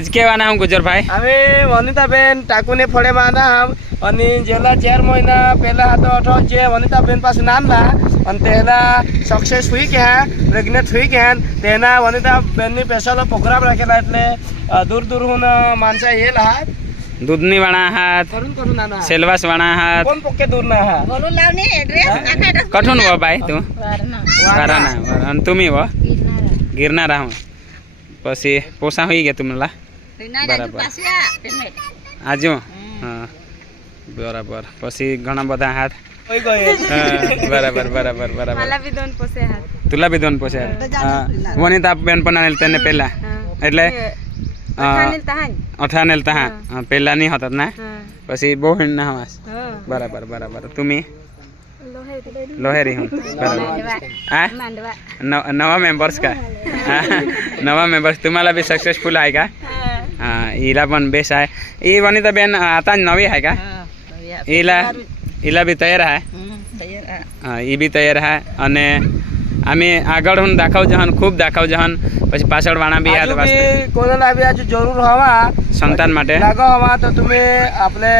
આજ કેવાના હું ગુજરભાઈ? અમે વનિતાબેન ટાકુને ફળેમાં નામ અને જેલા ચાર મહિના પહેલા હતો અઠો જે વનિતાબેન પાસે નામના અને તેના સક્સેસ થઈ ગયા પ્રેગ્નેટ થઈ ગયા. તેના વનિતાબેનની સ્પેશિયલ પ્રોગ્રામ રાખેલા એટલે દૂર દૂર હું માણસા એલા દૂધની વાળા હાથ સેલવાસ વાળા હાથ. કોણ પોકે દૂર ના હા બોલું લાવની એડ્રેસ આખા એડ્રેસ ભાઈ તું. વારના અને તુમી વ ગિરનારા. હું. પછી પોસા હોઈ ગયા તુમલા બરાબર. તું પાસે આ પેમેન્ટ આજુ હા બરાબર પછી ઘણા બધા હાથ કોઈ ગયે હા, બરાબર બરાબર બરાબર માલા બી દોન પોસે હાથ તુલા બી દોન પોસે હા વનિતા બેન પણ તેને પહેલા એટલે અઠાનેલ તહાન અઠાનેલ તહા હા, પહેલા નહીં હતા ના હા પછી બોહિણ ના હવાસ હા બરાબર બરાબર તુમી લોહે લોહેરી હું બરાબર હા માંડવા न- नवा मेंबर्स का हाँ, नवा मेंबर्स तुम्हाला भी सक्सेसफुल आहे का હા હા ઈલા પણ બેસાય. એ વનિતા બેન આતા નવી હાય કા? ઈલા ઈલા બી તૈયાર હાય. હા એ બી તૈયાર હાય. અને અમે આગળ હું દાખવ જહન ખૂબ દાખવ જહન. પછી પાછળ વાણા બી યાદ વાસ્તે કોરોના બી આજે જરૂર હવા. સંતાન માટે. લાગો હવા તો તમે આપણે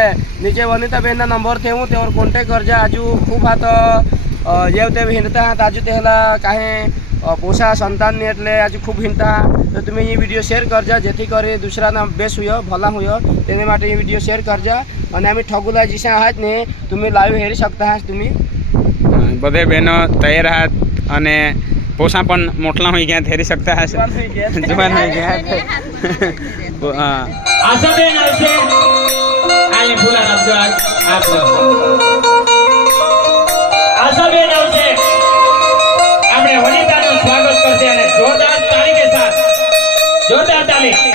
નીચે વનિતા બેનના નંબરથી હું તેઓ કોન્ટેક્ટ કરજો. આજુ ખૂબ હા તો જેવ તે હિંડતા હા તાજુ તેલા કાહે પોષા સંતાનની એટલે આજે ખૂબ હિંતા. તો તમે એ વીડિયો શેર કરજો જેથી કરી દુસરાના બેસ હોય ભલા હોય તેને માટે એ વીડિયો શેર કરજો. અને અમે ઠગુલા જીસા હાથ ને તમે લાઈવ હેરી શકતા હાથ તમે. બધે બહેનો તૈયાર હાથ અને પોષા પણ મોટલા હોય ગયા હેરી શકતા હશે જુવાન હોય ગયા આશાબેન આવશે આલે ફૂલા આપજો આપ. આશાબેન આવશે કરશે અને જોરદાર તાળી કે સાથ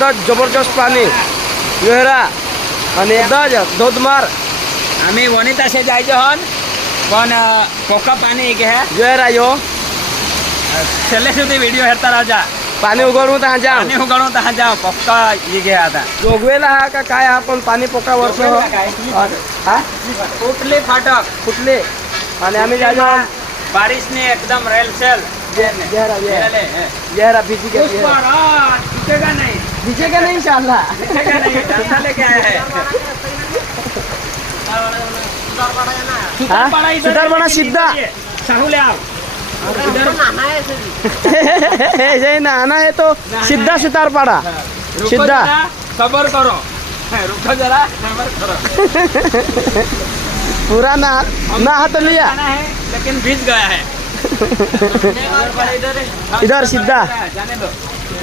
યોહેરા એકદમ જબરજસ્ત પાણી યોહેરા અને એકદમ જ ધોધમાર અમે વનિતા છે જાય છે હન પણ પોકા પાણી કે હે યોહેરા યો છેલ્લે સુધી વિડીયો હેરતા રાજા પાણી ઉગડવું ત્યાં જામ પાણી હું ગણું ત્યાં જાઓ પક્કા એ ગયા હતા જોગવેલા હા का काय हा पण पाणी पोका वर्ष हा ફૂટલી ફાટક कुठले आणि आम्ही जायचो બારિશની એકદમ રેલસેલ जहरा ले, है। जहरा भीजी के उस पर हाँ, झुकेगा नहीं भीजे का नहीं इंशाल्लाह झुकेगा नहीं डंडा लेके आया है हाँ? सुतारपाड़ा इधर सुतारपाड़ा लेके सीधा। नीचे साहू ले आओ इधर ऐसे ही ना आना है तो सीधा सुतार पड़ा रुको सीधा जरा सबर करो है, रुको जरा सबर करो पूरा ना ना हाथ लिया आना है लेकिन भीज गया है इधर है। इधर सीधा जाने दो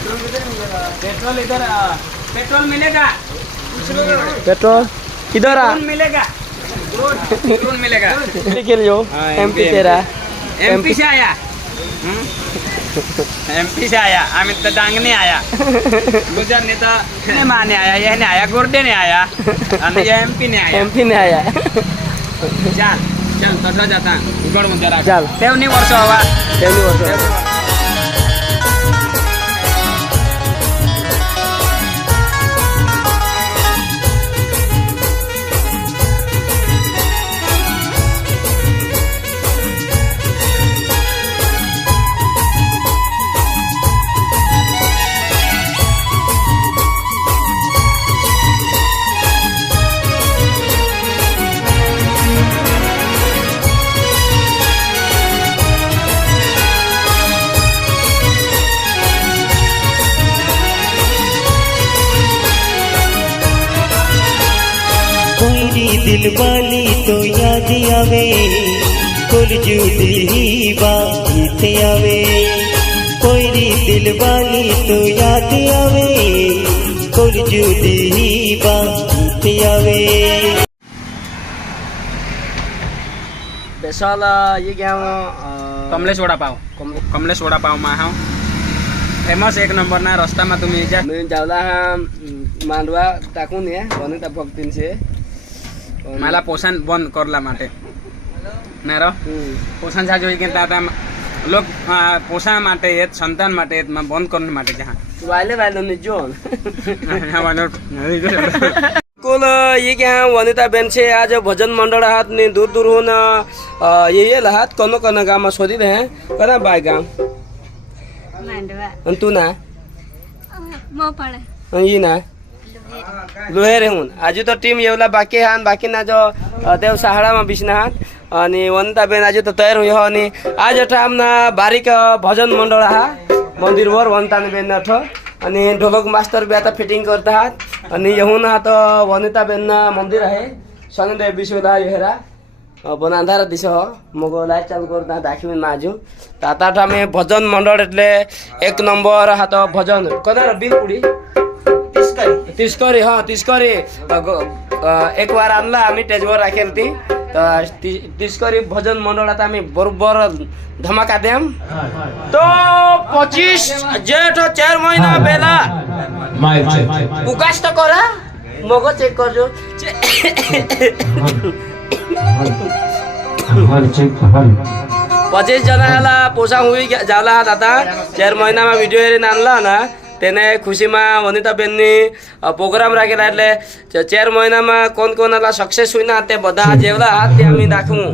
पेट्रोल इधर आ, पेट्रोल मिलेगा पेट्रोल इधर आ पेट्रोल मिलेगा पेट्रोल मिलेगा के लिए हाँ, एमपी MP तेरा एमपी से आया एमपी से आया अमित तो डांग नहीं आया गुजर ने तो ने माने आया यह ने आया गुर्दे ने आया और ये एमपी ने आया एमपी ने आया चल चल तथा जाता उगड़ जरा चल. तेवनी वर्ष हवा तेवढी वर्ष કોઈની દિલવાલી તો યાદ આવે કુલ જુદી વાત હાથ આવે કોઈની દિલવાની તો યાદ આવે કોઈ જુદી બાત આવે સ્પેશિયલ ये क्या अ, કમલેશ વડાપાવ कमले- કમલેશ વડાપાવમાં હા ફેમસ એક નંબરના રસ્તામાં तुम्ही जा मी जावला हा मांडवा टाकून ये वनिता भक्तींचे मला पोषण बंद करला माटे नाही रो पोषण छा જોઈ કે તાતા લોક પોષણ માટે એ સંતાન માટે એ બંધ કરવા માટે જહા વાલે વાલે ને જો કુલ ये क्या वनिता बेन छे आज भजन मंडळ आहात ने दूर दूरहून येल आहात कोण कोण गामा शोधित है कोणा बाय गाम मांडवा आणि तू ना मोपाळे आणि ना लोहेरेहून आजी तो टीम येवला बाकी आहात बाकी ना जो अ, देव सहाळामा बिशना आहात आणि वनिता बेन आजी तो तयार होय आणि आज अठा आमना बारीक अ, भजन मंडळ आहा मंदिरवर वनिता बेन अठ आणि ढोलक मास्टर बी आता फिटिंग करत आहात आणि येऊन आता वनिता बेन मंदिर आहे शनिदेव बिशोला येहरा अ, पण अंधार दिस मग लाईट चालू करता दाखवीन माझू तर आता आता आम्ही भजन मंडळ એટલે એક નંબર હા તો ભજન કોના બીલપુડી तिस्कोरी हा तिस्कोरी एक वार आणला आम्ही टेजवर राखेल ती तर तिस्कोरी भजन मंडळात आम्ही बरोबर धमाका देम तो पचीस जेठ चार महिना बेला उकाश तर करा मग चेक करजो पचीस जना होला पोसा हुई जाला दादा चार महिनामा व्हिडिओ हेरिन आणला ना તેને ખુશીમાં વનિતાબેનની અ, પ્રોગ્રામ રાખેલા એટલે ચ- ચાર મહિનામાં કોણ કોણ આટલા સક્સેસ હુઈના તે બધા જેવલા હાથ તે અમે દાખવું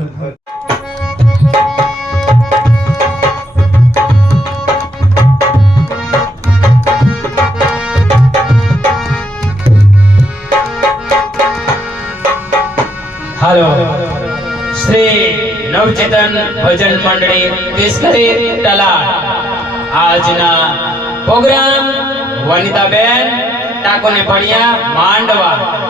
હાલો શ્રી નવચેતન ભજન મંડળી તિસ્કરી તલાડ આજના પ્રોગ્રામ વનિતાબેન ટાકોને ભણ્યા માંડવા.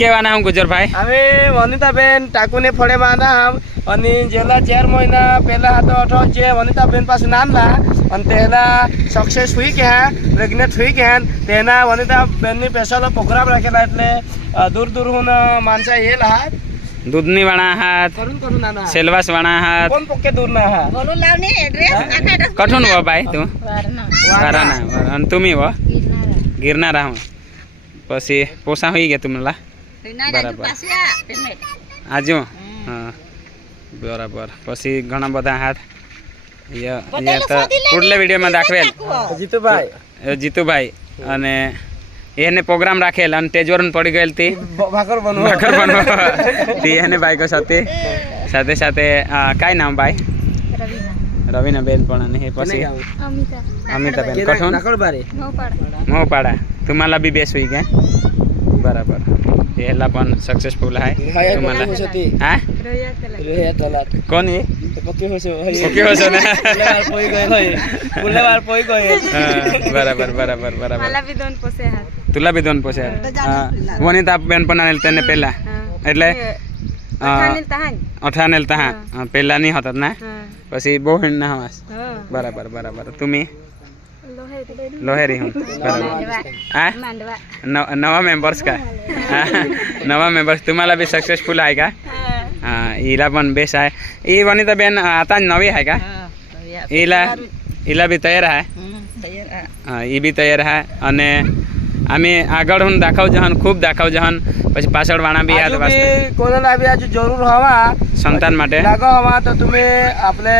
કેવાના હું ગુજરભાઈ અમે વનિતાબેન ટાકુને બાંધા હમ અને જેલા ચાર મહિના પહેલા હતો અઠો જે વનિતાબેન પાસે નાનલા અને તેના સક્સેસ થઈ ગયા પ્રેગ્નેટ થઈ ગયા તેના વનિતાબેનની સ્પેશિયલ પ્રોગ્રામ રાખેલા એટલે દૂર દૂર હું માણસા એલા દૂધની વાણા હાથ સેલવાસ વાણા હાથ. કોણ પોકે દૂર ના હા બોલું એડ્રેસ આખા એડ્રેસ કઠુન વ ભાઈ તું. વારના વારાના અને તુમી વ ગિરનારા. હું પછી પોસા હોઈ ગયા તુમલા બરાબર. આજુ હા. બરાબર. પછી ઘણા બધા હાથ ટોટલે વિડીયોમાં દાખવેલ. જીતુભાઈ. જીતુભાઈ. અને એને પ્રોગ્રામ રાખેલ અને તેજવરણ પડી ગયેલ હતી ભાકર બનવા. ભાકર બનવા. એને બાઈકો સાથે. સાથે સાથે કાંઈ નામ ભાઈ? રવિના. બેન પણ અને પછી? અમિતા બેન કઠોન મોપાડા. તુમાલા બી બેસ હોય ગયા બરાબર. ह्याला पण सक्सेसफुल आहे तुम्हाला हा कोणी बराबर બરાબર બરાબર तुला બી દોન પોસે વનિતા બેન પણ આનેલ તને પહેલા. એટલે અઠાનેલ તહા પહેલા નહીં હતા ના? પછી બહુ ના હવાસ બરાબર બરાબર. તુમી? लोहेरी हूँ नवा मेंबर्स का नवा मेंबर्स तुम्हाला बी सक्सेसफुल आहे का हां हिला पण बेस आहे ही वनिता बेन आता नवी आहे का हिला हिला बी तयार आहे ही बी तयार आहे અને અમે આગળ હું દાખવ જહન ખૂબ દાખવ જહન. પછી પાછળ વાણા બી યાદ વાસ્તે. કોનલ આવી આજ જરૂર હવા? સંતાન માટે. લાગો હવા તો તમે આપણે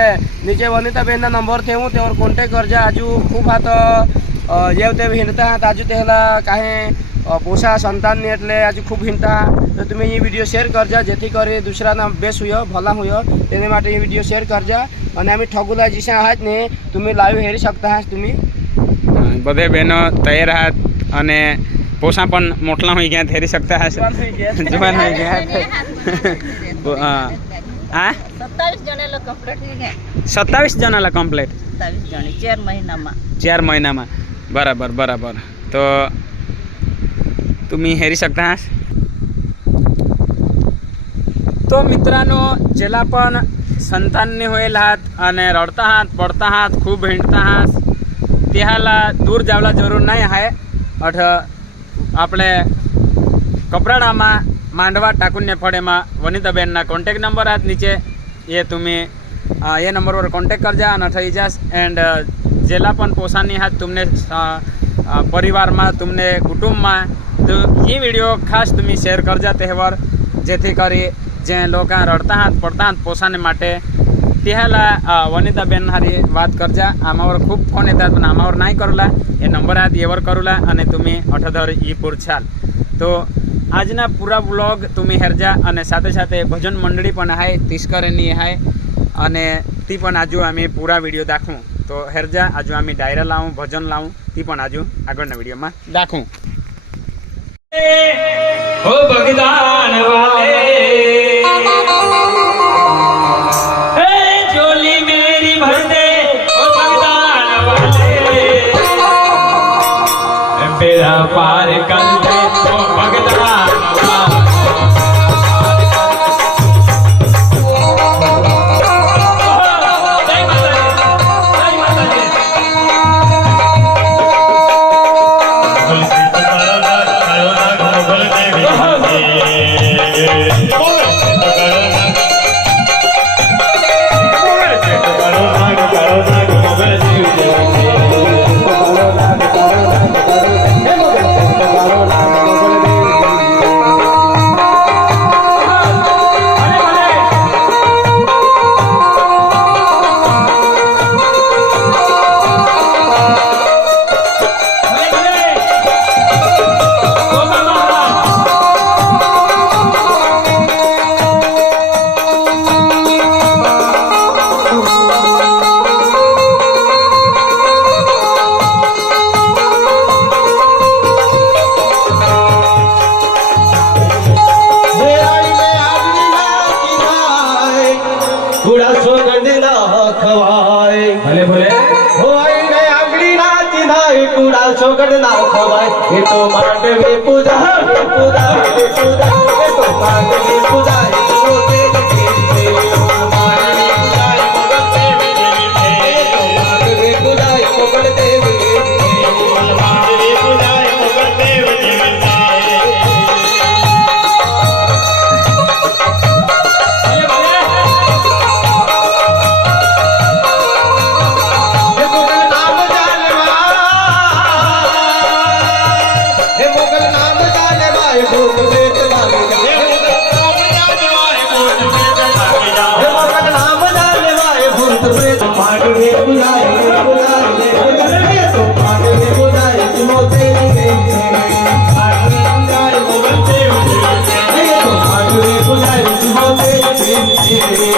નીચે વનિતા બેનના નંબરથી હું તેવર કોન્ટેક કરજો. આજુ ખૂબ હા તો જેવ તેવ હિંડતા હા તાજુ તેલા કાહે પોષા સંતાનની એટલે આજે ખૂબ હિંતા તો તમે એ વીડિયો શેર કરજો જેથી કરી દૂસરાના બેસ હોય ભલા હોય. તેને માટે એ વીડિયો શેર કરજો. અને અમે ઠગુલા જીસા હાથ ને તમે લાઈવ હેરી શકતા હાથ તમે. બધે બહેનો તૈયાર હાથ. અને પોસા પણ મોટલા હોઈ ગયા થેરી શકતા હશે જુવાન હોઈ ગયા હા સત્તાવીસ જણાલા કમ્પ્લીટ ચાર મહિનામાં ચાર મહિનામાં બરાબર બરાબર તો तुम्ही हेरी शकता तो मित्रांनो ज्याला पण संतांनी होईल आहात आणि रडता आहात पडता आहात खूप हिंडता आहात त्याला दूर जावला जरूर नाही आहे અઠ, આપણે કપરાડામાં માંડવા ટાકુન્ય ફળેમાં વનિતાબેનના કોન્ટેક નંબર આજ નીચે. એ તમે એ નંબર પર કોન્ટેક કરજા અને થઈ જાશ. એન્ડ જેલા પણ પોસાની હાથ તમને પરિવારમાં તમને, કુટુંબમાં, તો એ વીડિયો ખાસ તમે શેર કરજા તહેવાર. જેથી કરી જે લોકો રડતા હાથ, પડતા હાથ પોસાને માટે તેહાલા વનિતાબેન હારી વાત કરજા. આમાवर खूप फोन येतात पण आमावर નાઈ करूला એ નંબર આજ એવર કરુલા અને તમે અઠાધર ઈ પૂરછાલ તો આજના પૂરા બ્લોગ તમે હેરજા અને સાથે સાથે ભજન મંડળી પણ હાય તિષ્કરની હાય, અને તી પણ આજુ આम्ही પૂરા વીડિયો દાખવું. તો હેરજા, આજુ અમે ડાયરા લાવું ભજન લાવું તી પણ આજુ આગળના વિડીયોમાં દાખવું. હો ભગદાન વાલે पार कर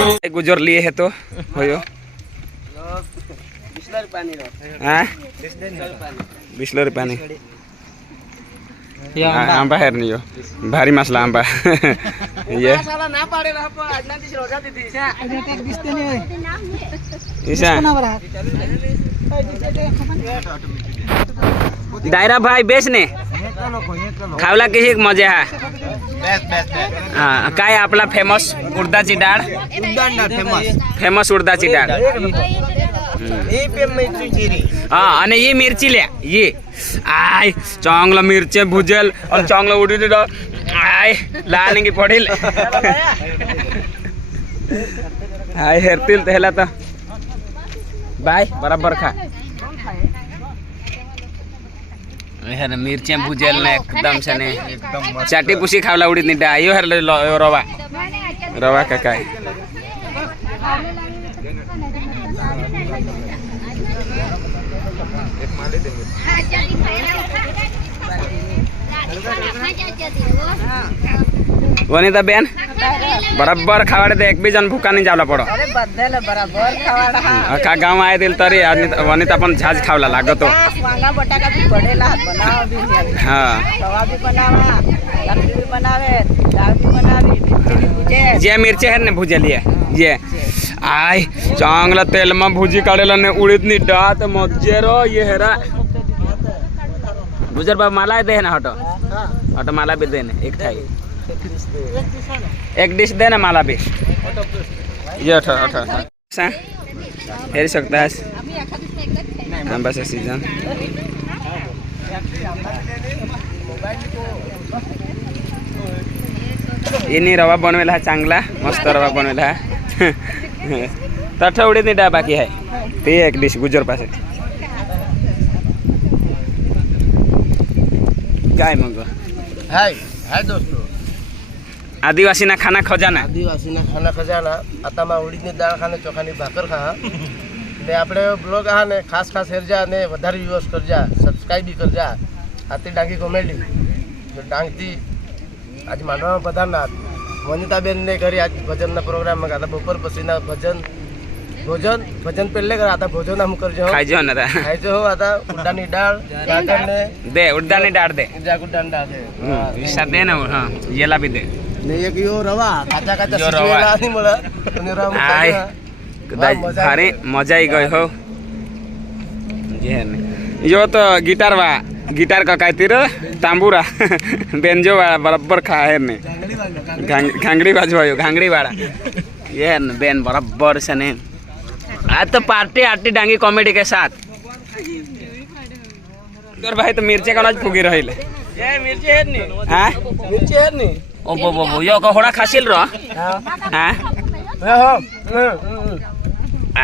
રે गुजर लिए है तो होयो બિસ્લરી પાણી રહો हाँ बीस रुपया नहीं आंबा है नहीं हो भारी मसला आंबा ये સાલા ના પાડે રહા પણ આજના દિવસ રજા દીધી છે ईशा દાયરા ભાઈ બેસ ને. ખાવલા કીધી મજા હા. હા કાય આપલા ફેમસ ઉડદાચી દાળ ફેમસ ઉડદાચી દાળ હા અને એ મિર્ચી લે. એ આય ચોંગલો મિર્ચે ભૂજેલ અને ચોંગલો ઉડી દીધો. આય લાલંગી પડી લે હાય હેરતિલ તહેલા તો. બાય બરાબર ખા. હેર મિરચી ભુજેલ ને એકદમ છે ને ચાટી પૂસી ખાવલા ઉડી ની ડા યો હેર રવા. રવા કાકાય. વનિતા બેન? બરાબર ખાવાડે તો એક બી જણ ભૂકા નહીં જાવલા પડો આખા ગામ આયા તિલ તરી આજ વનિતા પણ છાજ ખાવલા લાગો તો. હા. જે મિરચે હે ને ભૂજેલી જે. આય ચાંગલા તેલમાં ભૂજી કાઢેલા ને ઉડીદની દાંત મગજેરો એ હેરા. ગુજર બાપ માલા દે ને હટો. હટો માલા બી દે ને એક થાય. एक डिश दे ना मला भी ये अठरा अठरा अठरा हेरी शकतास बस सीजन इनी रवा बनवेला हा चांगला मस्त रवा बनवेला हा तठवडीतनी डा बाकी आहे ते एक डिश गुजर पासे काय मग हाय हाय दोस्तो આદિવાસીના ખાના ખજાના. આદિવાસીના ખાના ખજાના. આતામાં ઉડીદની દાળ ખાને ચોખાની ભાકર ખા ને આપણે બ્લોગ આ ને ખાસ ખાસ હેરજા ને વધારે વ્યૂઅર્સ કરજા સબસ્ક્રાઈબ બી કરજા. આથી ડાંગી કોમેડી ડાંગતી ડાંગથી આજ માંડવામાં પધારના વનિતાબેન ને ઘરે આજ ભજનના પ્રોગ્રામમાં ગાતા બપોર પછીના ભજન. ભોજન ભજન પહેલે કરા આતા ભોજન આમ કરજો. હો. ખાઈજો ને તા. ખાઈજો હો આતા ઉડાની દાળ ભાકર ને દે ઉડદાની દાળ દે. જા ઉડાની દાળ હમ, વિસા દે ને હા યેલા બી દે. ને એક યો રવા કાચા કાચા સુકેલા નહીં મળે. અને રવા આય કદાચ હારે મજા આવી ગઈ હો. જેન યો તો ગિટાર વા ગિટાર કકાતી રે તાંબુરા. બેન્જો વાળા બરાબર ખાય ને. ઘાંગડી બાજુ આવ્યો ઘાંગડી વાળા. યેન બેન બરાબર છે ને. આ તો પાર્ટી આટલી ડાંગી કોમેડી કે સાથ. ભાઈ તો મિર્ચે કણ જ ફૂગી રહેલે એ મિર્ચે હે ને. હા? મિર્ચે હે ને. ಒಬ್ಬ ಒಬ್ಬ ಯೋಗ ಹೊಡಕ್ ಹಸಿಲ್ರ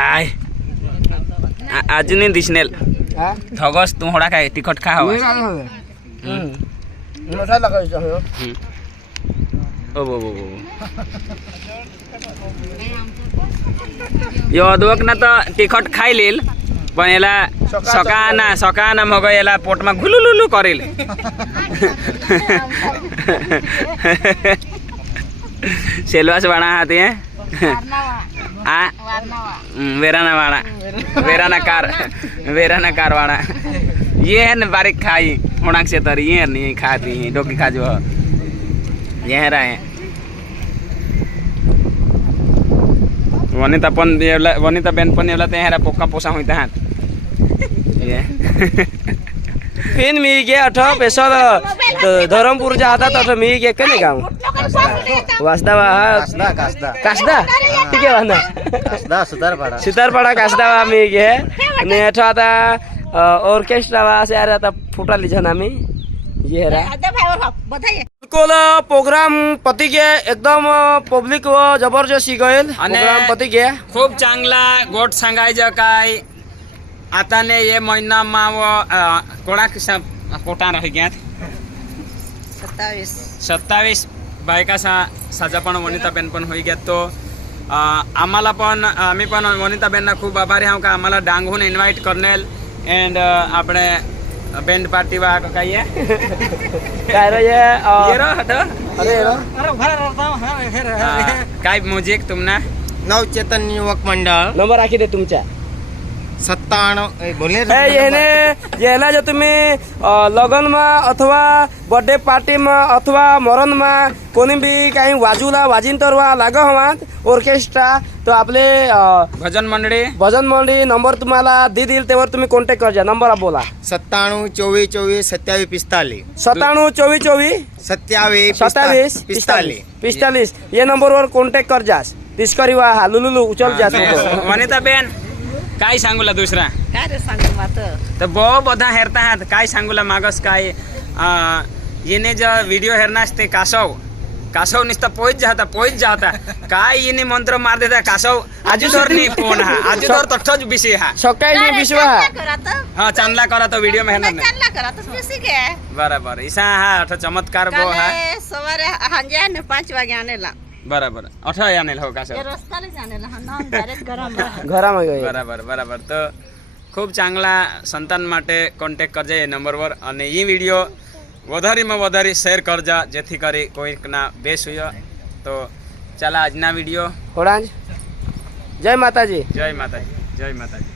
ಆಯ್ ಅಜುನಿ ದಿಸ್ನೆಲ್ ಧಗಸ್ ತು ಹೊಡಕ ಟಿಕಟ್ ಖಾ ಹವ यो दुवक ना तो तिखट खाई लेल पण याला सकाना सकाना मग याला पोटमा गुलुलुलु करेल सेलवास वाडा हा ते आ हम्म, वेराना वाडा वेराना कार वेराना कार वाडा ये है न बारीक खाई होणाक से तर ये नहीं खाती डोकी खा जो ये रहे वनिता पण एवला वनिता बेन पण एवला ते हेरा पोका पोसा होईता हात फिन मी गे अठ पेसर धरमपूर जा हातात अठ मी गे कने गाव वासदावा हा कासदा ठीक आहे वांदा सुतारपाडा कासदावा मी गे आणि अठ आता ऑर्केस्ट्रा वा असे अरे आता फुटाली छन आम्ही ये रा बिलकुल प्रोग्राम पती गे एकदम पब्लिक व जबरदस्ती गएल आणि- प्रोग्राम पती गे खूप चांगला गोट सांगायचं काय આતાને એ મહિનામાં કોણા કોટા રહી ગયા સત્તાવીસ. સત્તાવીસ. बायका सा સાજા પણ વનિતાબેન પણ હોઈ ગયા તો આम्हाला પણ અમે પણ વનિતાબેનના ખૂબ આભારી હું કે આम्हाला ડાંગોને ઇન્વાઇટ કરનેલ એન્ડ આપણે બેન્ડ પાર્ટી વા કહીએ. કાયરો ये येरो हटो अरे येरो अरे उभा रहता हूं काय म्युझिक तुमना नवचेतन युवक मंडळ नंबर आखी दे तुमचा सत्तावन्न ए, बोले रे. એ એને જેના જો તમે અ, લગ્નમાં અથવા બર્થડે પાર્ટીમાં અથવા મરણમાં કોની બી काही वाजूला वाजिंतरवा लाग हवात ऑर्केस्ट्रा तो आपले अ, भजन मंडळी भजन मंडळी नंबर तुम्हाला दे देईल त्यावर तुम्ही कॉन्टॅक्ट करजा नंबर बोला सत्ताणु चोवीस चोवीस सत्यावीस पिस्तालीस सत्त्याण्णव चोवीस चोवीस सत्यावीस सत्तावीस पिस्तालीस पिस्तालीस या नंबरवर कॉन्टॅक्ट करजास तिस्करी वा हा लुलुलु उचल जास वनिताबेन काय सांगूला दुसरा काय रे सांगू मात्र तर बो બધા હેરતા હાથ काय सांगूला मागस काय अ, येणे जो व्हिडिओ हेरनास ते कासव कासव नुसतं पोईच जाता पोईच जाता काय येणे मंत्र मार देता कासव आजूदोर नाही फोन हा आजूदोर तठ्ठच बिशी हा सकाळी मी विश्वा हा करत हा चांगला करा तो व्हिडिओ मेहनत नाही ચાંદલા કરત બેસી ગયા बरोबर ईसा हा अठ चमत्कार बो हा કાલે સવારે હાંજે ને પાંચ વાગે આનેલા બરાબર. અઠાય આનેલ હો કાશે ઘરામાં. ગયો. બરાબર બરાબર. તો ખૂબ ચાંગલા સંતાન માટે કોન્ટેક કરજે એ નંબર પર અને એ વીડિયો વધારેમાં વધારે શેર કરજા જેથી કરી કોઈકના બેસ હોય તો ચાલો આજના વીડિયો હોડાંજ જય માતાજી. જય માતાજી જય માતાજી.